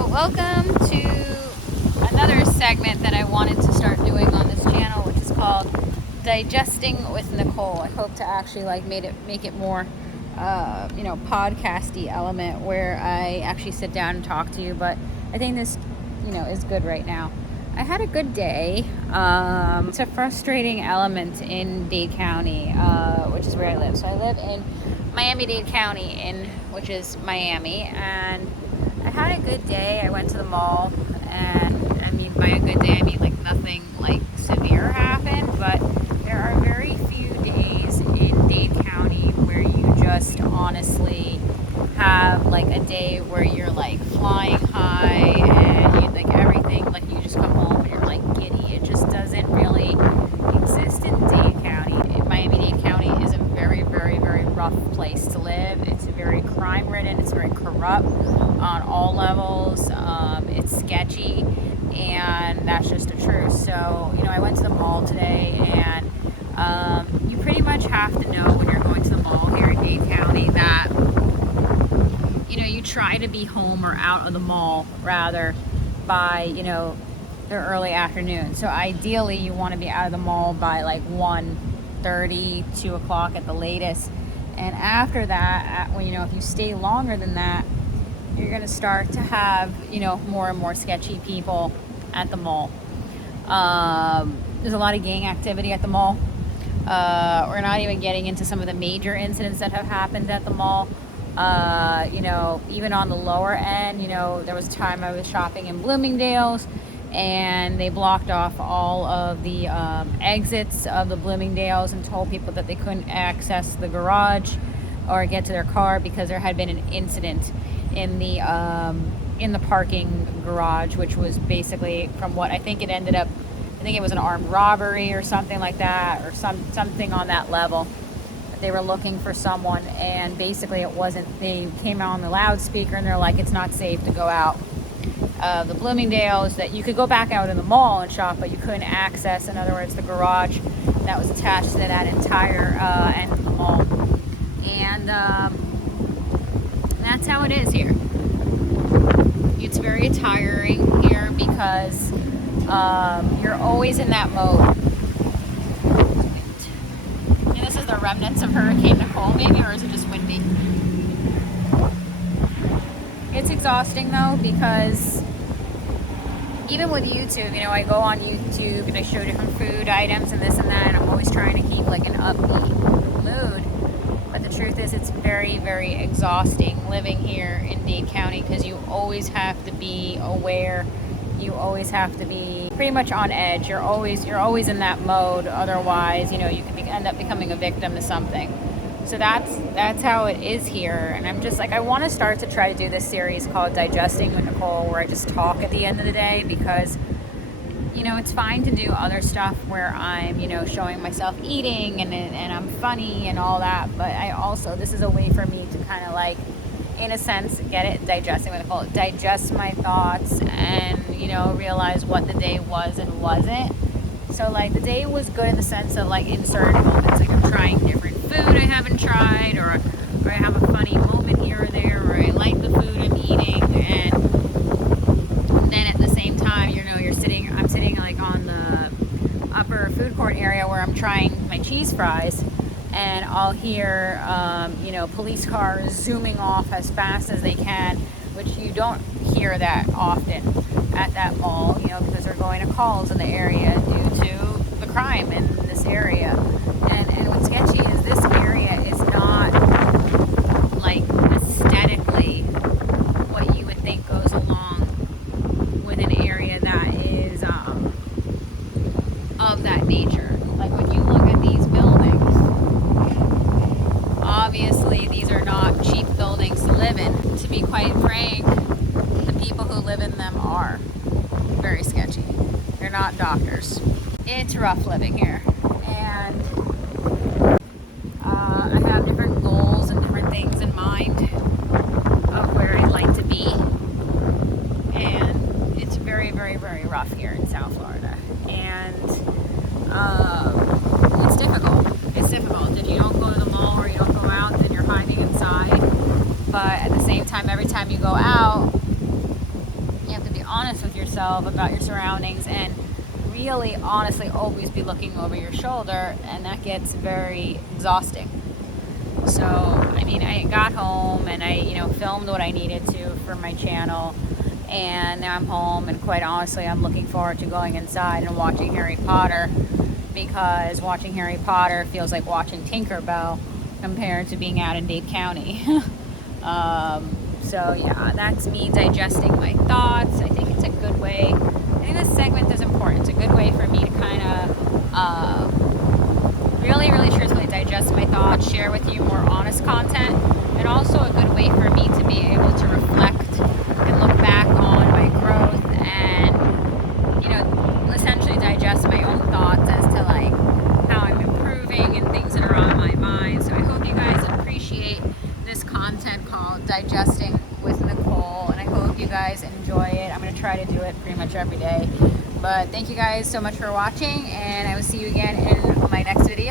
So welcome to another segment that I wanted to start doing on this channel, which is called Digesting with Nicole. I hope to actually make it more podcasty element where I actually sit down and talk to you, but I think this is good right now. I had a good day. It's a frustrating element in Dade County, which is where I live. So I live in Miami-Dade County, which is Miami, and I had a good day. I went to the mall, and I mean, by a good day, I mean like nothing like severe happened, but there are very few days in Dade County where you just honestly have like a day where you're like flying high and you like everything, like you just come home and you're like giddy. It just doesn't really exist in Dade County. Miami-Dade County is a very, very, very rough place to live. It's very crime-ridden. It's very corrupt on all levels. It's sketchy, and that's just the truth. So, I went to the mall today, and you pretty much have to know when you're going to the mall here in Dade County that, you try to be home or out of the mall rather by, the early afternoon. So ideally, you want to be out of the mall by like 1:30, 2 o'clock at the latest. And after that, if you stay longer than that, you're going to start to have, more and more sketchy people at the mall. There's a lot of gang activity at the mall. We're not even getting into some of the major incidents that have happened at the mall. Even on the lower end, there was a time I was shopping in Bloomingdale's, and they blocked off all of the exits of the Bloomingdale's and told people that they couldn't access the garage or get to their car because there had been an incident in the parking garage, which was basically, from what I think it ended up, I think it was an armed robbery or something like that, or something on that level. They were looking for someone, and basically it wasn't. They came out on the loudspeaker and they're like, it's not safe to go out the Bloomingdale's, that you could go back out in the mall and shop, but you couldn't access, in other words, the garage that was attached to that entire end of the mall. And that's how it is here. It's very tiring here because you're always in that mode. And this is the remnants of Hurricane Nicole, maybe, or is it just windy? It's exhausting though, because even with YouTube, I go on YouTube and I show different food items and this and that, and I'm always trying to keep like an upbeat mood. But the truth is, it's very, very exhausting living here in Dade County, because you always have to be aware. You always have to be pretty much on edge. You're always in that mode. Otherwise, you can end up becoming a victim to something. So that's how it is here. And I'm just like, I want to start to try to do this series called Digesting with Nicole, where I just talk at the end of the day, because it's fine to do other stuff where I'm, showing myself eating and I'm funny and all that. But this is a way for me to kind of like, in a sense, get it, digesting with Nicole, digest my thoughts and, realize what the day was and wasn't. So like the day was good in the sense of like inserting moments, like I'm trying different food I haven't tried, or I have a funny moment here or there, or I like the food I'm eating, and then at the same time, I'm sitting like on the upper food court area where I'm trying my cheese fries, and I'll hear police cars zooming off as fast as they can, which you don't hear that often at that mall, because they're going to calls in the area due to the crime in this area. And what's sketchy is this area is not like aesthetically what you would think goes along with an area that is of that nature. Like when you look at these buildings, obviously these are not cheap buildings to live in. To be quite frank, the people who live in them are very sketchy. They're not doctors. It's rough living here, and I have different goals and different things in mind of where I'd like to be, and it's very, very, very rough here in South Florida, and it's difficult. It's difficult. If you don't go to the mall or you don't go out, then you're hiding inside. But at the same time, every time you go out, honest with yourself about your surroundings, and really honestly always be looking over your shoulder, and that gets very exhausting. So I mean, I got home and I filmed what I needed to for my channel, and now I'm home, and quite honestly I'm looking forward to going inside and watching Harry Potter, because watching Harry Potter feels like watching Tinkerbell compared to being out in Dade County. So yeah, that's me digesting my thoughts. I think it's a good way. I think this segment is important. It's a good way for me to kind of really, really truthfully digest my thoughts, share with you more honest content, and also a good way for me to be able to reflect and look back on my growth and, essentially digest my own thoughts as to like how I'm improving and things that are on my mind. So I hope you guys appreciate this content called Digesting with Nicole, and I hope you guys enjoy it. I'm going to try to do it pretty much every day. But thank you guys so much for watching, and I will see you again in my next video.